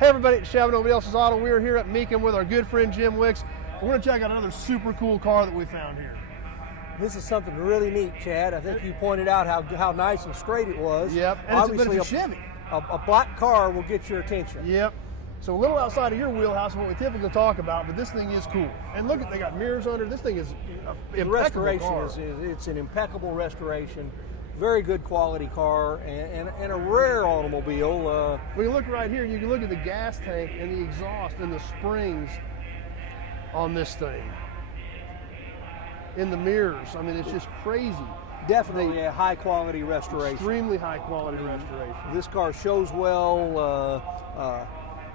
Hey everybody, it's Chevy, Nobody Else's Auto. We're here at Meekum with our good friend Jim Wicks. We're going to check out another super cool car that we found here. This is something really neat, Chad. I think you pointed out how nice and straight it was. Yep, and obviously it's a Chevy. A black car will get your attention. Yep. So a little outside of your wheelhouse of what we typically talk about, but this thing is cool. And look at, they got mirrors under. This thing is The restoration it's an impeccable restoration. Very good quality car and a rare automobile. When you look right here, you can look at the gas tank and the exhaust and the springs on this thing. In the mirrors, I mean, it's just crazy. Definitely a high quality restoration. Extremely high quality restoration. This car shows well,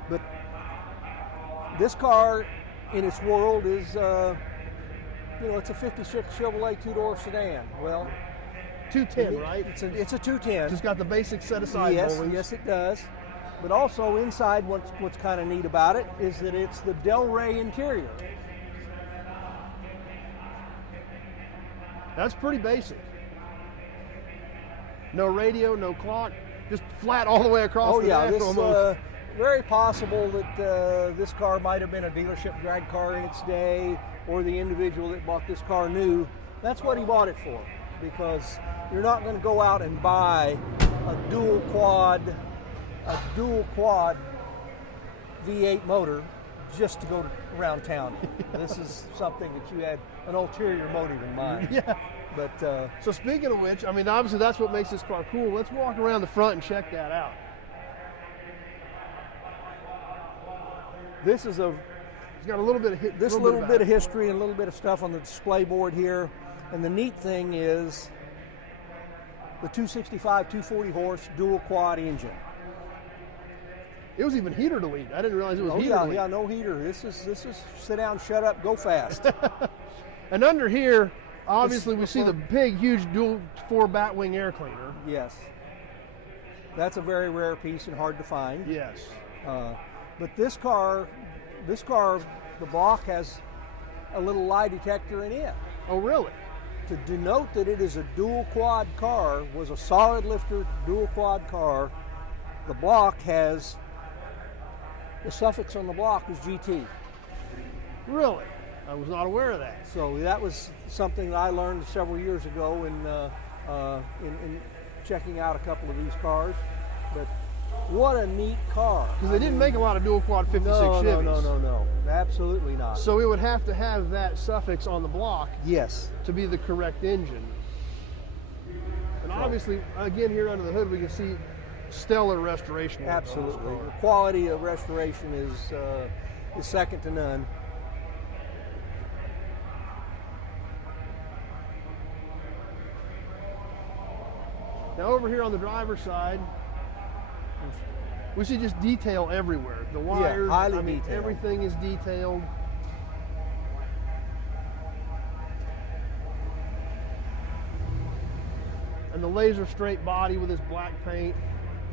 but this car in its world is, it's a 56 Chevrolet two-door sedan. Well, 210, right? It's a 210. Just got the basic set aside rollings. Yes, it does. But also inside, what's kind of neat about it is that it's the Del Rey interior. That's pretty basic. No radio, no clock, just flat all the way across the dash almost. Very possible that this car might have been a dealership drag car in its day, or the individual that bought this car knew that's what he bought it for. Because you're not going to go out and buy a dual quad V8 motor just to go around town. This is something that you had an ulterior motive in mind. Yeah. But so speaking of which, I mean, obviously that's what makes this car cool. Let's walk around the front and check that out. It's got a little bit of bit of history and a little bit of stuff on the display board here. And the neat thing is the 265, 240 horse dual quad engine. It was even heater delete. I didn't realize it was heater delete. Yeah, no heater. This is sit down, shut up, go fast. And under here, obviously we see the big, huge dual 4 batwing air cleaner. Yes. That's a very rare piece and hard to find. Yes. But this car, the block has a little lie detector in it. Oh, really? To denote that it is a dual quad car, was a solid lifter dual quad car, the block has, the suffix on the block is GT. Really? I was not aware of that. So that was something that I learned several years ago in checking out a couple of these cars. But what a neat car. Because they didn't make a lot of dual quad 56 Chevys. No. Absolutely not. So it would have to have that suffix on the block. Yes. To be the correct engine. And obviously, again, here under the hood, we can see stellar restoration. Absolutely. The quality of restoration is second to none. Now over here on the driver's side, we see just detail everywhere. The wires, highly detailed. Everything is detailed. And the laser straight body with this black paint,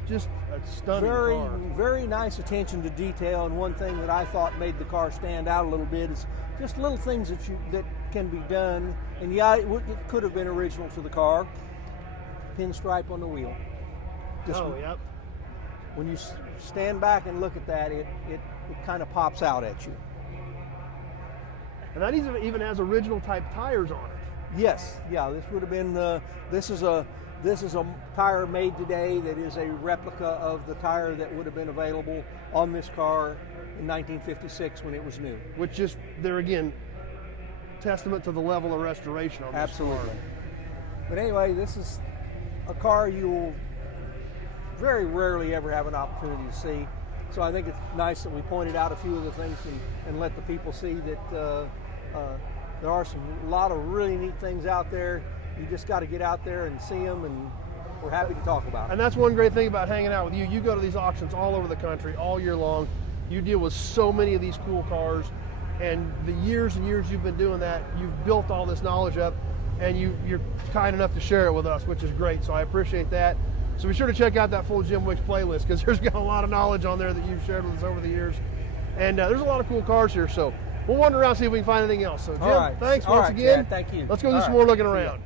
just a stunning car. Very nice attention to detail, and one thing that I thought made the car stand out a little bit is just little things that can be done. And yeah, it could have been original to the car. Pinstripe on the wheel. Yep. When you stand back and look at that, it kind of pops out at you. And that even has original type tires on it. Yes, yeah. This would have been. This is a tire made today that is a replica of the tire that would have been available on this car in 1956 when it was new. Which just there again, testament to the level of restoration on this Absolutely. car. But anyway, this is a car you'll very rarely ever have an opportunity to see. So I think it's nice that we pointed out a few of the things and let the people see that there are a lot of really neat things out there. You just got to get out there and see them, and we're happy to talk about it. And that's one great thing about hanging out with you. You go to these auctions all over the country all year long. You deal with so many of these cool cars, and the years and years you've been doing that, you've built all this knowledge up, and you're kind enough to share it with us, which is great. So I appreciate that. So be sure to check out that full Jim Wicks playlist, because there's got a lot of knowledge on there that you've shared with us over the years. And there's a lot of cool cars here. So we'll wander around, see if we can find anything else. So Jim, thanks once again. Chad, thank you. Let's go do some more looking around.